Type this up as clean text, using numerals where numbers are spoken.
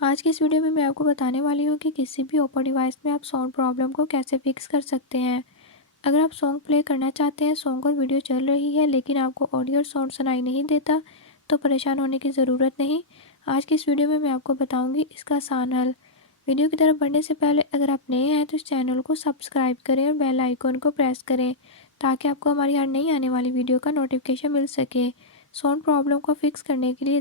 आज की इस वीडियो में मैं आपको बताने वाली हूँ कि किसी भी ओप्पो डिवाइस में आप साउंड प्रॉब्लम को कैसे फिक्स कर सकते हैं। अगर आप सॉन्ग प्ले करना चाहते हैं, सॉन्ग और वीडियो चल रही है लेकिन आपको ऑडियो और साउंड सुनाई नहीं देता, तो परेशान होने की ज़रूरत नहीं। आज की इस वीडियो में मैं आपको बताऊँगी इसका आसान हल। वीडियो की तरफ बढ़ने से पहले अगर आप नए हैं तो इस चैनल को सब्सक्राइब करें और बेल आइकन को प्रेस करें, ताकि आपको हमारी हर नई आने वाली वीडियो का नोटिफिकेशन मिल सके। साउंड प्रॉब्लम को फिक्स करने के लिए